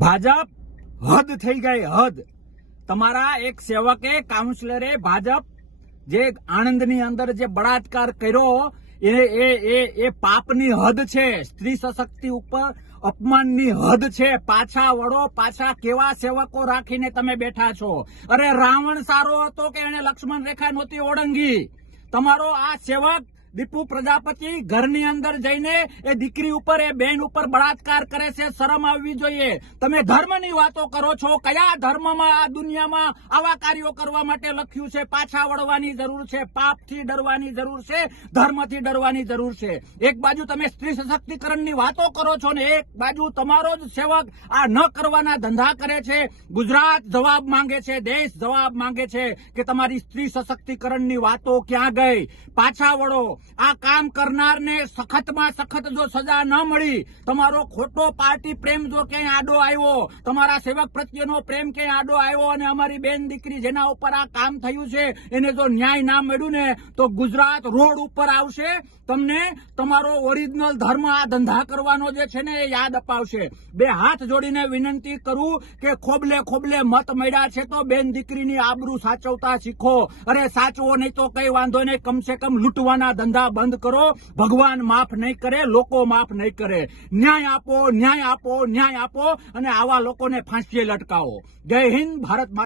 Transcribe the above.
ભાજપ હદ થઈ ગઈ, હદ. તમારા એક સેવકે કાઉન્સિલરે ભાજપ જે આણંદની અંદર જે બળાત્કાર કર્યો એ પાપની હદ છે. સ્ત્રી સશક્તિ ઉપર અપમાનની હદ છે. પાછા વળો, પાછા કેવા સેવકો રાખીને તમે બેઠા છો? અરે રાવણ સારો હતો કે એને લક્ષ્મણ રેખા નહોતી ઓળંગી? તમારો આ સેવક દીપુ પ્રજાપતિ ઘરની અંદર જઈને એ દીકરી ઉપર, એ બેન ઉપર બળાત્કાર કરે છે. શરમ આવવી જોઈએ. તમે ધર્મની વાતો કરો છો. કયા ધર્મમાં આ દુનિયામાં આવા કાર્યો કરવા માટે લખ્યું છે? પાછા વળવાની જરૂર છે, પાપથી ડરવાની જરૂર છે, ધર્મથી ડરવાની જરૂર છે. એક બાજુ તમે સ્ત્રી સશક્તિકરણની વાતો કરો છો ને એક બાજુ તમારો જ સેવક આ ન કરવાના ધંધા કરે છે. ગુજરાત જવાબ માંગે છે, દેશ જવાબ માંગે છે કે તમારી સ્ત્રી સશક્તિકરણની વાતો ક્યાં ગઈ? પાછા વળો. આ કામ કરનારને સખતમાં સખત જો સજા ન મળી, તમારો ખોટો પાર્ટી પ્રેમ જો ક્યાંય આડો આવ્યો, તમારા સેવક પ્રત્યેનો પ્રેમ ક્યાંય આડો આવ્યો અને અમારી બેન દીકરી જેના ઉપર આ કામ થયું છે એને જો ન્યાય ના મળ્યું ને તો ગુજરાત રોડ ઉપર આવશે. તમને તમારો ઓરિજિનલ ધર્મ આ ધંધા કરવાનો જે છે ને એ યાદ અપાવશે. બે હાથ જોડીને વિનંતી કરું કે ખોબલે ખોબલે મત મળ્યા છે તો બેન દીકરીની આબરૂ સાચવતા શીખો. અરે સાચવો નહીં તો કઈ વાંધો નહીં, કમસે કમ લૂંટવાના ધંધા બંધ કરો. ભગવાન માફ નહીં કરે, લોકો માફ નહીં કરે. ન્યાય આપો, ન્યાય આપો, ન્યાય આપો અને આવા લોકોને ફાંસીએ લટકાવો. જય હિન્દ, ભારત માતા.